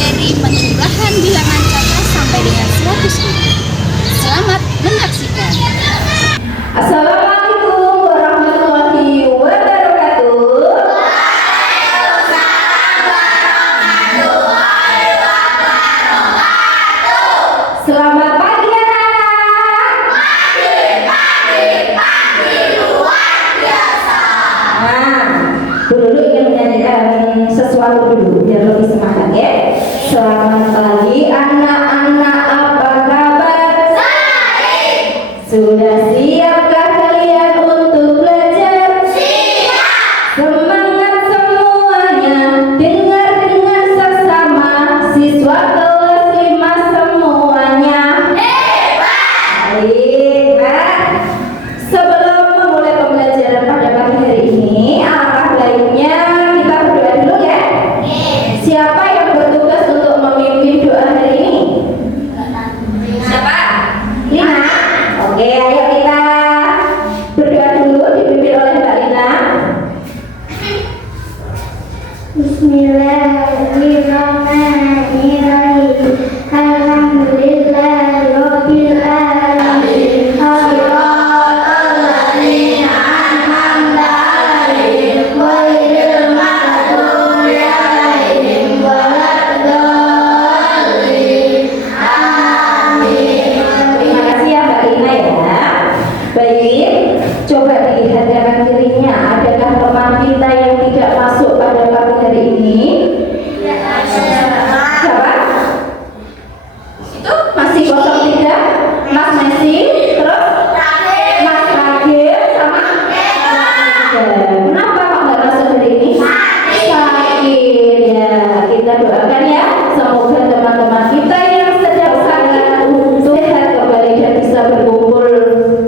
materi penjumlahan bilangan kata sampai dengan 100.000. Selamat menyaksikan. Assalamualaikum warahmatullahi wabarakatuh. Selamat pagi anak-anak. Pagi luar biasa. Nah, dulu ingin menyanyikan sesuatu dulu biar lebih semangat ya. Selamat pagi anak-anak, apa kabar? Sudah siapkah kalian untuk belajar? Siap! Semangat semuanya, dengar sesama, siswa kelas 5 semuanya. Hebat! Baik, nah, sebelum memulai pembelajaran pada pagi hari ini, alangkah baiknya kita berdoa dulu ya. Siapa yang bertugas untuk memimpin doa hari ini? Siapa? Lina? Oke, ayo kita berdoa dulu dipimpin oleh Mbak Lina. Bismillahirrahmanirrahim. Alhamdulillahirabbil alamin. Shiratal ladzina an'amta 'alaihim ghairil maghdubi 'alaihim waladdallin. Amin. Terima kasih ya Mbak Lina ya. Baik, coba dilihat kanan kirinya, adakah teman kita yang tidak masuk pada pagi hari ini? Siapa? Itu masih 03, Mas Messi, terus Mas Ragil sama kenapa kok nggak masuk hari ini? Sakit ya. Kita doakan ya, semoga teman-teman kita yang sedang sakit sehat kembali dan bisa berkumpul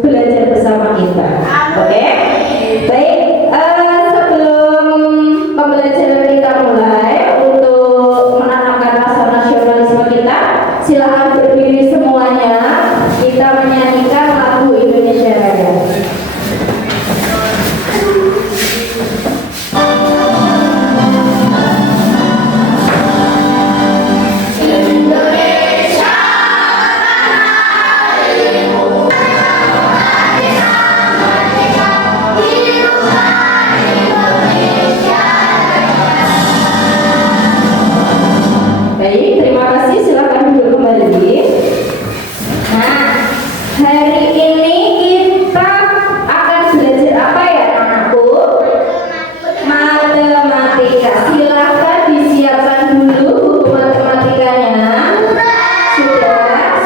belajar bersama kita. Oke? Baik, sebelum pembelajaran kita mulai, untuk menanamkan rasa nasionalisme kita, silakan berdiri semuanya. Kita menyanyikan lagu Indonesia Raya. Baik, terima kasih. Silakan duduk kembali. Nah, hari ini kita akan belajar apa ya anakku? Matematika. Silakan disiapkan dulu buku matematikanya.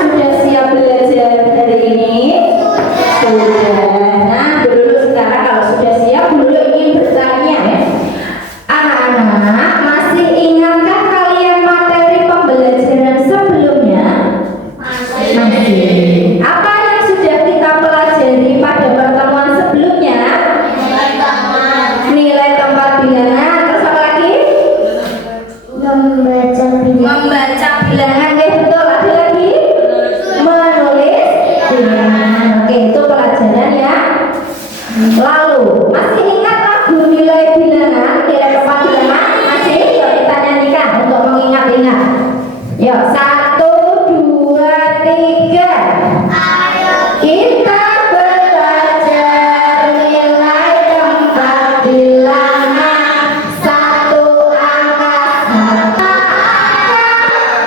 Sudah siap belajar hari ini? Sudah. Nah, dulu sekarang kalau sudah siap, dulu ingin bertanya ya. Anak-anak, masih ingatkah kalian materi pembelajaran sebelumnya? Masih. Apa yang sudah kita pelajari pada pertemuan sebelumnya? Nilai tempat bilangan. Terus apa lagi? Membaca Membaca bilangan, ya betul. Ada lagi? Menulis bilangan. Oke, itu pelajaran ya. Lalu, masih ingat lagu nilai bilangan, nilai tempat bilangan? Masih? Yuk kita nyanyikan untuk mengingat-ingat. Yuk, 1, 2, 3. Kita belajar nilai tempat bilangan. 1 angka 1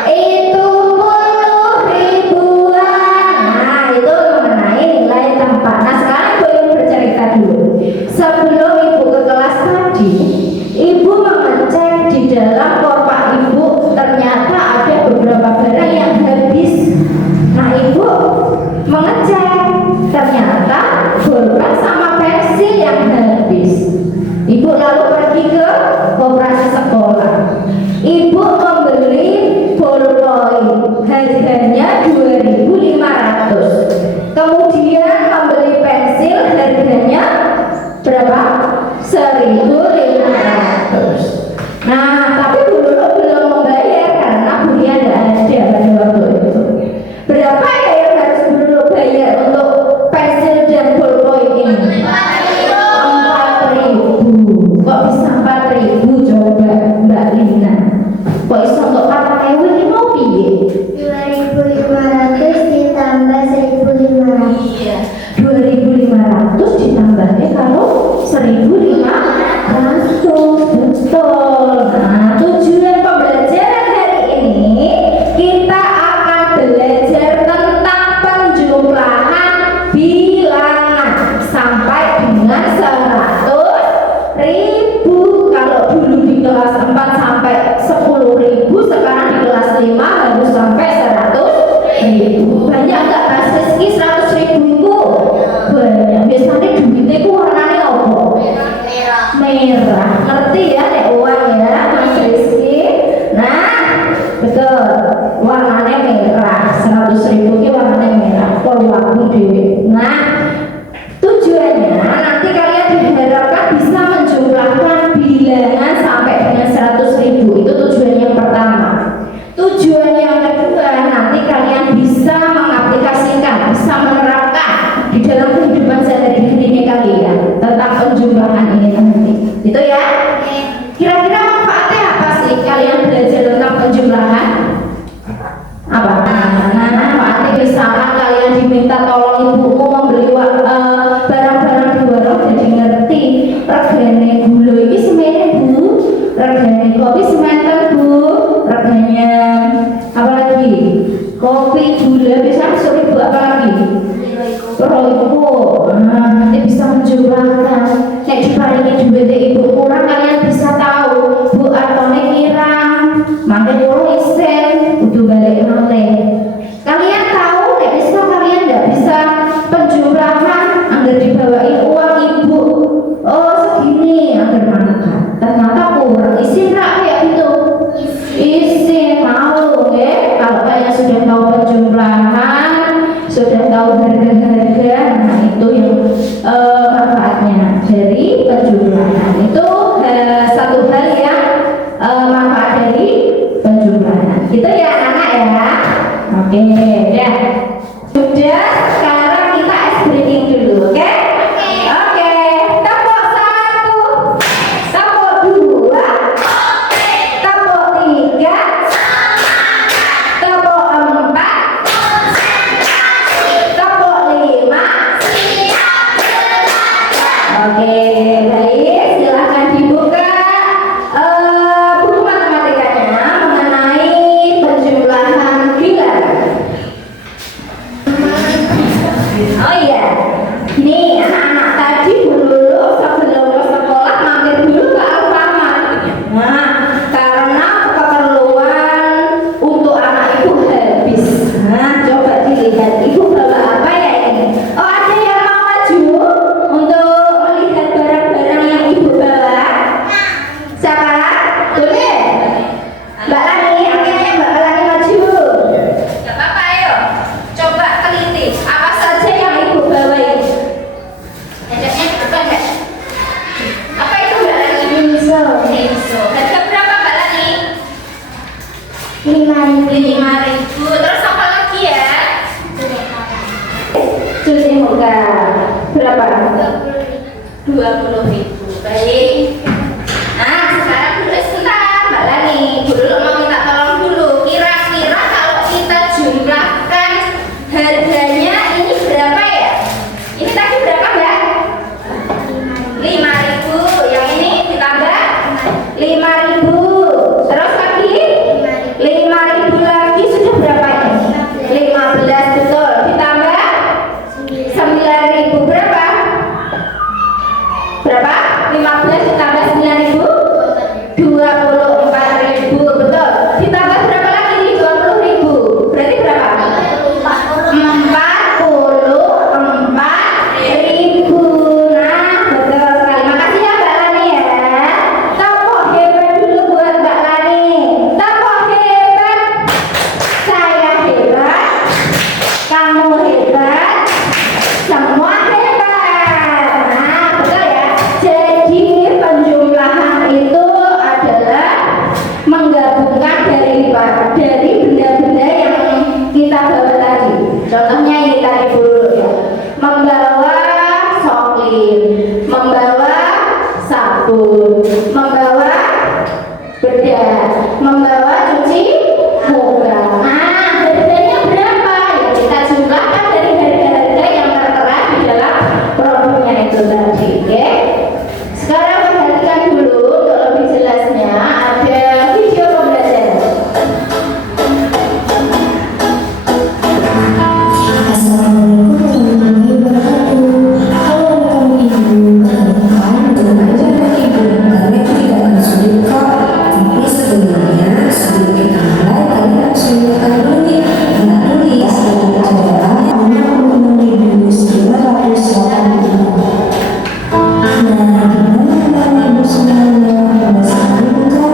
itu selanjutnya apa lagi? Kopi, gula, bisa masuk ibu apa lagi? Rokok. Nah, nanti bisa menjumlahkan. Nek diparingi duit ibu kurang, kalian bisa tahu bu atau kirang. Makin kurang isen, kudu balik malih. Kalian tahu nek bisa kalian tidak bisa penjumlahan agar dibawain uang ibu. Oh segini agar makan. Ternyata kurang isi rak kayak gitu. Isi mau ya. Kalau kalian sudah tahu penjumlahan, sudah tahu harga-harga, nah itu yang manfaatnya dari penjumlahan. Itu satu hal yang manfaat dari penjumlahan. Gitu ya anak ya. Oke, ya. Sudah, sekarang kita ice breaking dulu, oke? Oke. Tepuk 1, tepuk 2, tepuk 3, tepuk 4, tepuk 5. Oke, baik. Silahkan dibuka buku matematikanya mengenai penjumlahan bilangan. Oh iya, ini anak-anak tadi dulu sebelum ke sekolah mampir dulu ke Alfamart. Nah, karena keperluan untuk anak ibu habis. Nah, coba dilihat ibu bawa apa ya ini? Oh, ada yang mau maju untuk melihat barang-barang yang ibu bawa? Siapa? Boleh? Mbak Lani, akhirnya Mbak Lani maju. Gak apa-apa, ayo. Coba teliti apa saja yang ibu bawa ini. Ajaknya apa enggak? Apa itu Mbak Lani? Pinso. Pinso. Harga berapa Mbak Lani? 5.000. 5.000. Terus apa lagi ya? Cuci muka. Berapa? 20.000. Baik. Nah, sekarang dulu sebentar Mbak Lani. Dulu mau minta tolong dulu. Kira-kira kalau kita jumlahkan harganya ini berapa ya? Ini tadi berapa Mbak? 5.000. Yang ini ditambah 5.000. Terus lagi 5.000 lagi sudah berapa ini? 15 betul. Ditambah 9.000 berapa? Berapa? 15 ditambah 9.000? 24.000 betul. Ditambah berapa lagi nih? 20.000. Berarti berapa? 44.000. Nah, betul sekali. Makasih ya Mbak Lani ya. Tepuk hebat dulu buat Mbak Lani. Tepuk hebat. Saya hebat. Kamu hebat. Semua hebat. Nah, betul ya. Jadi penjumlahan itu adalah menggabungkan dari benda-benda yang kita bawa tadi. Contohnya ini tadi dulu ya. Membawa soklin, membawa sabun, membawa bedak, membawa cuci muka. Nah, harganya berapa? Ya kita jumlahkan dari harga-harga yang tertera di dalam produknya itu tadi, oke? Sekarang perhatikan dulu untuk lebih jelasnya ada video pembelajaran. Assalamualaikum warahmatullahi wabarakatuh. Halo kamu ibu, perkenalkan dengan ajaran ibu karena itu tidak akan sulit kok. Tapi sebelumnya sebelum kita mulai kalian harus menyiapkan dulu nih alat tulis dan ajaran 60.980. Nah, gimana ibu semuanya? Penasaran juga?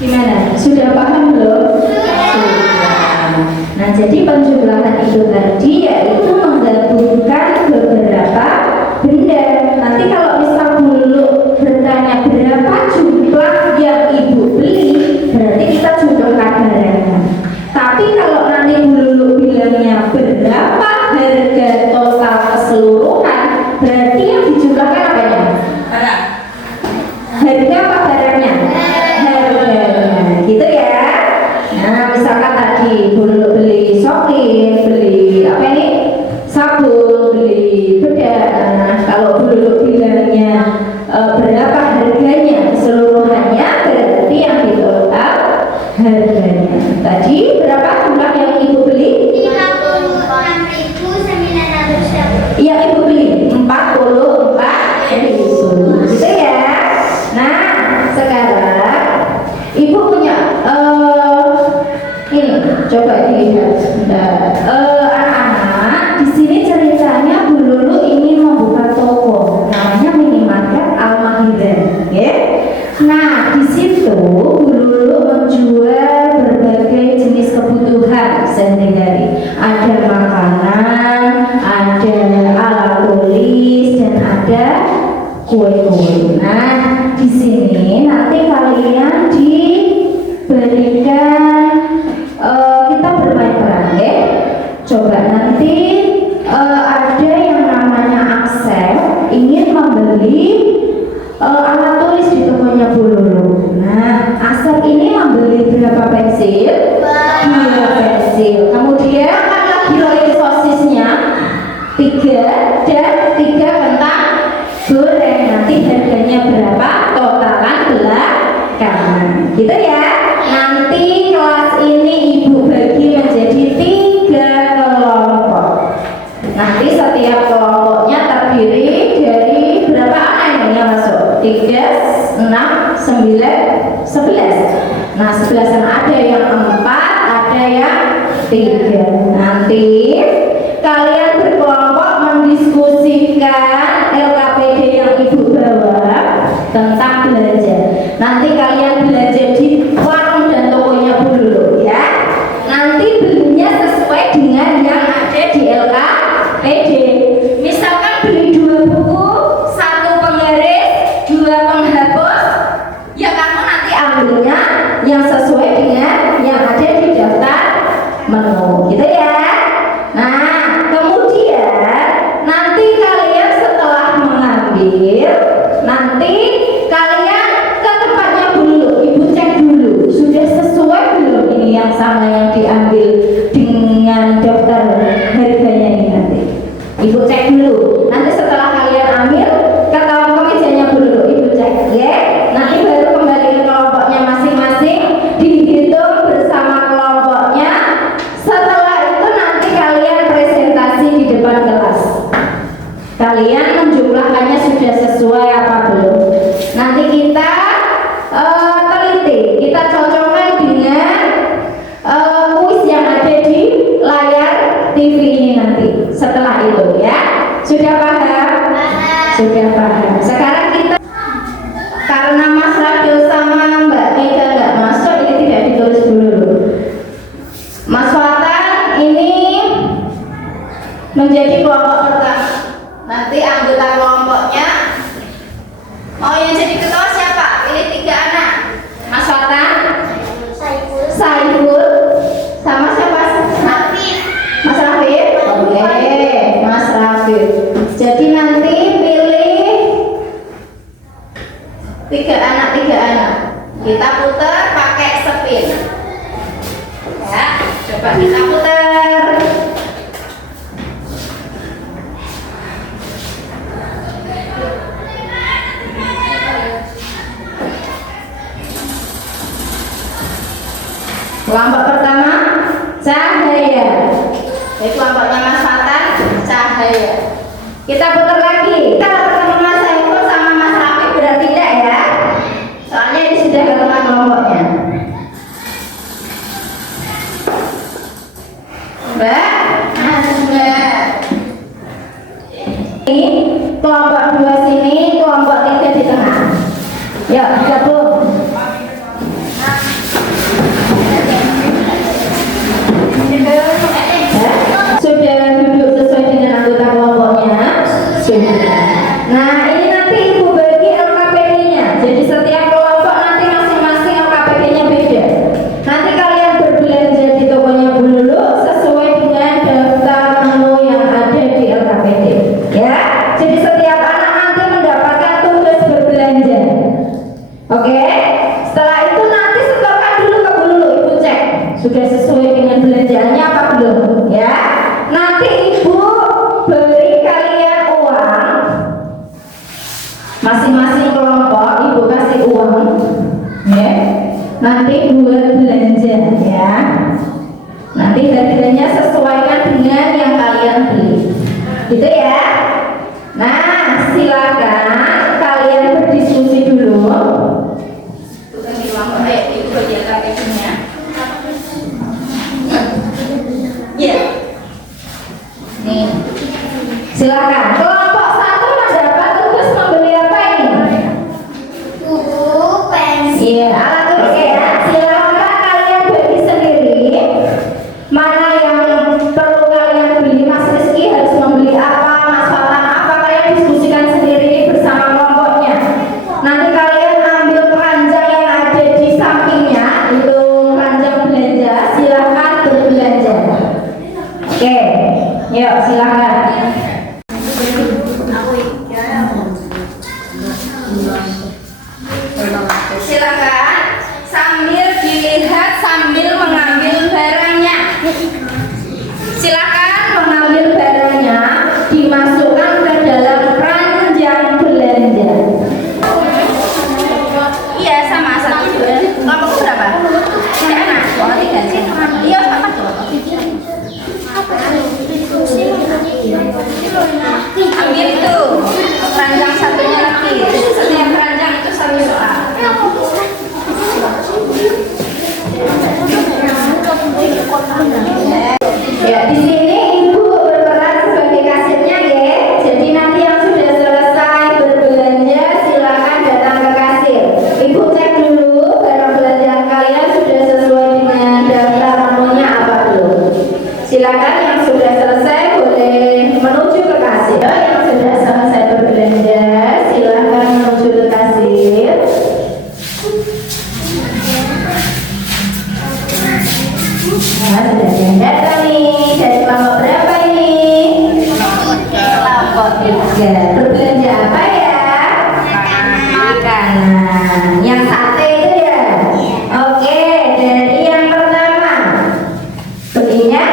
Gimana? Sudah paham belum? Sudah. Nah, jadi penjumlahan itu tadi yaitu menggabungkan beberapa benda. Nanti kalau misal dulu bertanya berapa jumlah yang ibu beli, berarti kita jumlahkan barangnya. Tapi kalau nanti dulu bilangnya berapa harga total keseluruhan, berarti yang dijumlahkan apanya? Harga apa barangnya? Harganya, gitu ya. Nah, misalkan tadi dulu beli soklin, beli apa ini? harganya. Tadi berapa jumlah yang ibu beli? 56.900. Yang ibu beli 44.000, gitu ya. Nah, sekarang ibu punya ini, coba dilihat. Anak-anak, di sini ceritanya Bu Lulu ingin membuka toko, namanya minimarket Al-Mahidah, ya. Nah, di situ Bu Lulu menjual berbagai jenis kebutuhan sehari-hari. Ada makanan, ada alat tulis, dan ada kue-kue. Nah, di sini nanti kalian diberikan kita bermain peran, ya. Coba nanti ada yang namanya Axel ingin membeli alat tulis di tokonya Bu Lulu. Nah, Axel ini membeli berapa pensil? 2 pensil. Kemudian lagi sosisnya 3 dan 3 kentang goreng. Nanti harganya berapa? Totalan belakangan, gitu ya. Nanti kelas ini ibu bagi menjadi 3 kelompok. Nanti setiap kelompoknya terdiri dari berapa anak yang masuk? 3, 6, 9, 11. Nah, 11 ada yang 4, ada yang 3. Nanti kalian berkelompok mendiskusikan LKPD yang ibu bawa tentang belanja. Nanti kalian belanja di warung dan tokonya Bu Lulu, ya. Nanti belinya sesuai dengan yang ada di LKPD. Misalkan beli 2 buku, 1 penggaris, 2 penghapus, ya kamu nanti ambilnya yang sesuai dengan yang ada di daftar menu, gitu ya. Nah, kemudian nanti kalian setelah mengambil, nanti kalian ke tempatnya dulu, ibu cek dulu sudah sesuai belum ini yang sama yang diambil dengan daftar harganya ini. Nanti ibu cek dulu. Nanti setelah kalian ambil, kata mejanya dulu ibu cek, ya. Nanti baru kembali ke kelompoknya masing-masing, dihitung bersama kelompoknya. Setelah itu nanti kalian presentasi di depan kelas. Kalian menjumlahkannya sudah sesuai apa belum? Nanti kita teliti, kita cocokkan dengan kuis yang ada di layar TV ini nanti. Setelah itu, ya, sudah paham? Sudah paham. Sekarang kita, karena Mas Radil sama Mbak Mega nggak masuk, ini tidak ditulis dulu. Mas Watan ini menjadi kelompok pertama. Nanti anggota kelompoknya mau yang jadi ketua siapa? Pilih 3 anak. Mas Watan, Saiful, sama siapa? Mas Rafif. Oke, Mas Rafif. Jadi nanti pilih 3 anak. Kita putar pakai spin. Ya, coba kita putar. Kelompok pertama cahaya. Itu kelompoknya Mas Fatan, cahaya. Kita putar lagi. Kita ketemu Mas Saiful sama Mas Rafif berarti tidak, ya. Soalnya ini sudah ketemu kelompoknya. Mbak, Mbak. Ini kelompok 2 sini, kelompok 3 di tengah. Yuk, gabung. Sudah duduk sesuai dengan anggota kelompoknya? Sudah. Nah, ini nanti ibu bagi LKPD-nya. Jadi setiap kelompok nanti masing-masing LKPD-nya beda. Nanti kalian berbelanja di tokonya Bu Lulu sesuai dengan daftar menu yang ada di LKPD, ya. Jadi setiap anak nanti mendapatkan tugas berbelanja. Oke? Setelah itu nanti setorkan dulu ke Bu Lulu, ibu cek sudah sesuai dengan belanjaannya apa belum, ya. Nanti ibu beri kalian uang masing-masing kelompok, ibu kasih uang, ya. Nanti buat belanja Nanti harganya sesuaikan dengan yang kalian beli. Gitu ya. Nah, silakan kalian berdiskusi dulu. Bukan di ruang di bagian KPI-nya. Ya. Nih. Silakan. Kelompok 1 mendapat tugas membeli apa ini? Buku, pensil. Iya, alat tulis ya. Silakan kalian bagi sendiri. Mana yang perlu kalian beli? Mas Rizky harus membeli apa? Mas Fatan apa? Kalian diskusikan sendiri bersama kelompoknya. Nanti kalian ambil keranjang yang ada di sampingnya, itu keranjang belanja. Silakan berbelanja. Oke, yuk silakan. Silakan sambil dilihat sambil mengambil barangnya. Silakan mengambil barangnya, dimasukkan ke dalam keranjang belanja. Iya sama satu dua. Kelompokku berapa? Tidak enak. Oh tiga sih. Iya sama tuh. Ambil itu keranjang satunya lagi. Setiap keranjang itu satu soal. Ya, di sini Ibu berperan sebagai kasirnya ya. Jadi nanti yang sudah selesai berbelanja silakan datang ke kasir. Ibu cek dulu barang belanjaan kalian sudah sesuai dengan daftar menunya apa belum. Silakan yang sudah selesai boleh menuju ke kasir. Yang sudah selesai berbelanja silakan menuju ke kasir. Nah, sudah ada yang datang nih. Dari kelompok berapa ini? Kelompok 3. Berbelanja apa ya? Makanan. Yang sate itu ya? Oke, dari yang pertama belinya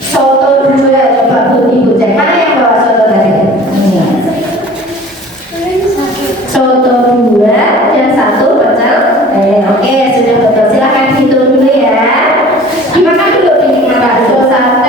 soto 2. Coba Ibu cek. Mana yang bawa soto tadi? Ini. Soto 2 dan 1 pecel. Oke, sudah betul. Silakan hitung dulu ya. Dimakan dulu ini makan soto sate.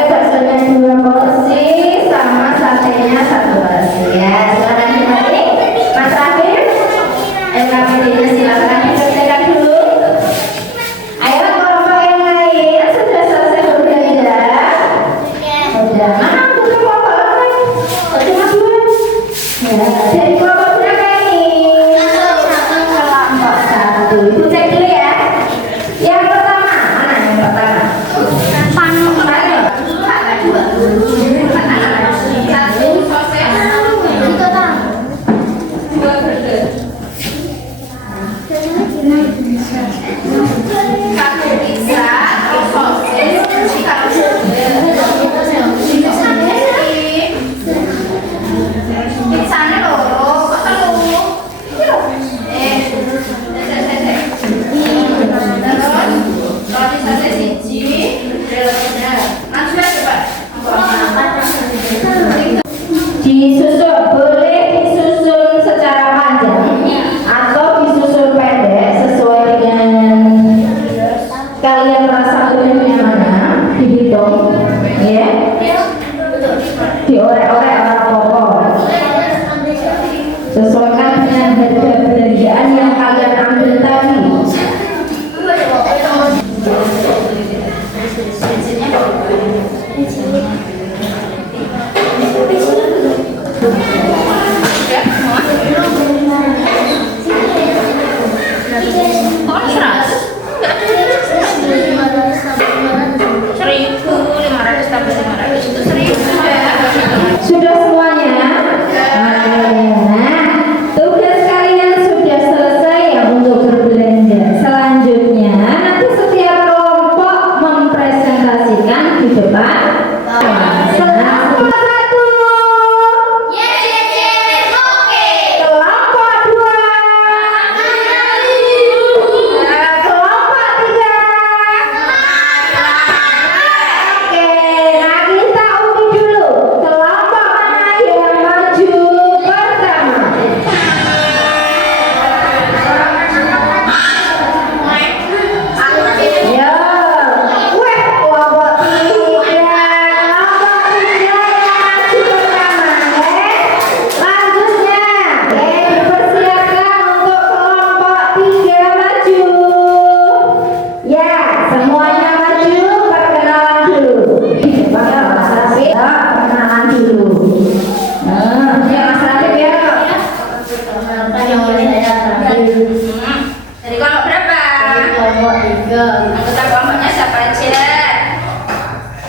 Anggota kelompoknya siapa aja?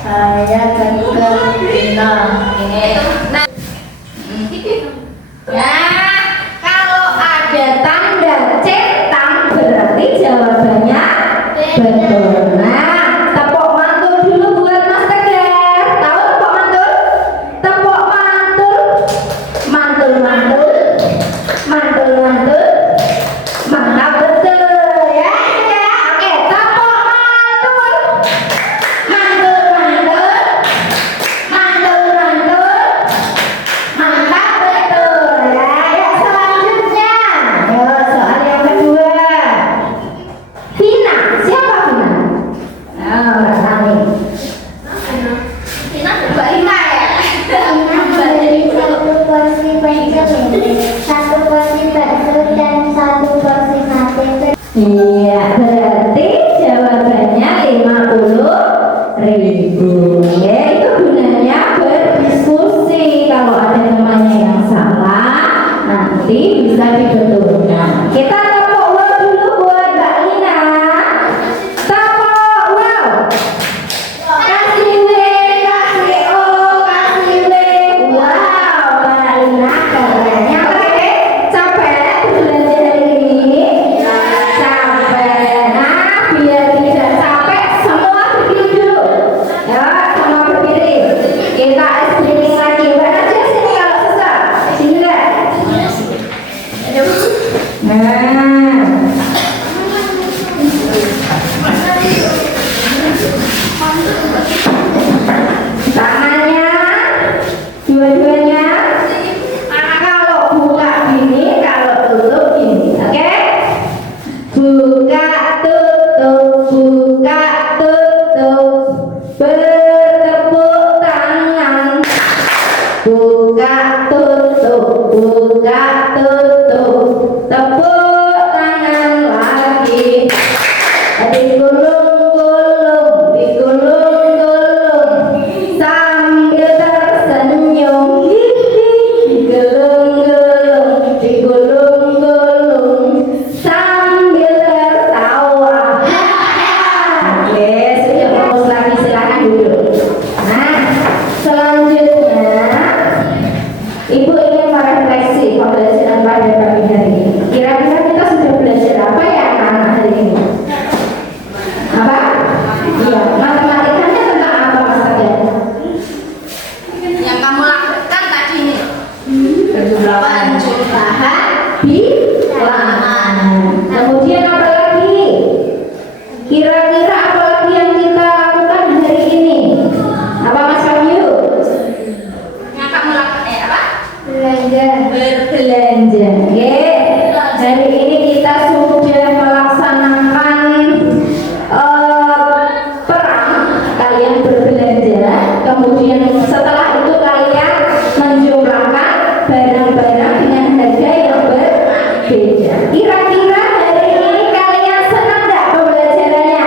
Saya Tante Rina. Nah, Kalau ada tanda centang berarti jawabannya betul. Nah, tepuk mantul dulu buat Mas Tegar. Tahu tepuk mantul? Tepuk mantul. Mantul mantul. Mantul mantul. Mantap betul ya. Oke, tepuk mantul. Mantul mantul. Mantul mantul. Mantap betul ya. Ya selanjutnya, soal yang kedua. Vina, siapa Vina? Mbak Tani. Tina Mbak Ina ya. Satu porsi pecel, satu porsi bakso dan satu porsi sate. Iya, berarti jawabannya 50.000. Ya, itu gunanya berdiskusi. Kalau ada temannya yang salah, nanti bisa dibetulkan. Kita tepuk wow dulu buat Mbak Lina. Tepuk wow. Kasih W, kasih O, kasih W. Wow, Mbak Lina keren. Yang terakhir, capek belanja hari ini? Capek. Nah, biar tidak capek, semua berdiri dulu. Ya, semua berdiri. Kita stretching lagi. Mbak Nadia sini kalau susah. Sini deh. Nah. Tangannya dua-duanya. Kalau buka gini, kalau tutup gini, oke? Buka tutup, bertepuk tangan. Buka tutup, tepuk tangan lagi. Digulung-gulung sambil tersenyum. Digulung-gulung sambil tertawa. Oke, sudah fokus lagi, silakan duduk. Nah, selanjutnya Ibu ingin merefleksi pembelajaran pada pagi hari ini. Kira-kira kita sudah belajar apa ya anak-anak hari ini? Apa? Iya, matematikanya tentang apa Mas Tegar? Yang kamu lakukan tadi ini. Penjumlahan bilangan. Kemudian apa lagi? Kira-kira apa lagi yang kita lakukan hari ini? Apa Mas Wahyu? Yang kamu lakukan apa? Belanja. Berbelanja. Oke. Hari ini kita sudah melaksanakan perang. Kalian berbelanja. Kemudian setelah itu kalian menjumlahkan barang-barang dengan harga yang berbeda. Kira-kira hari ini kalian senang nggak pembelajarannya?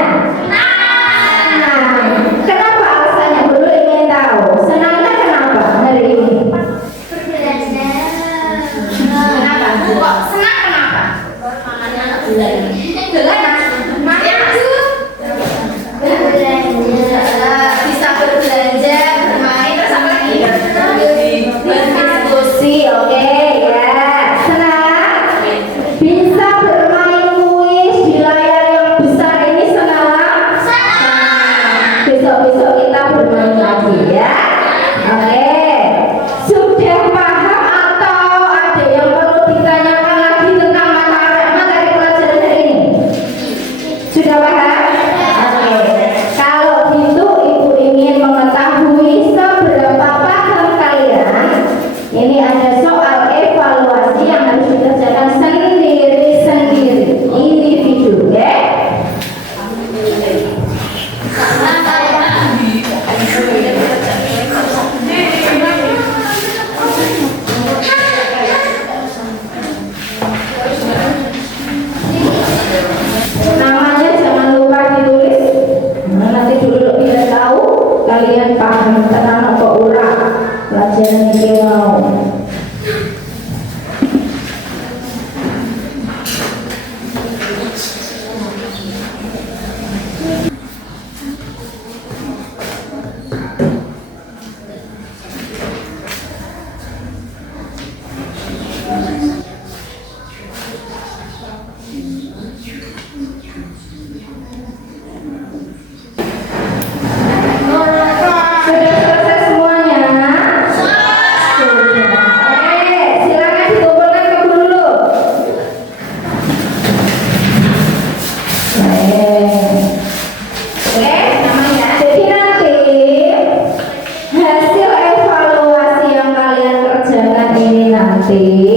kasih.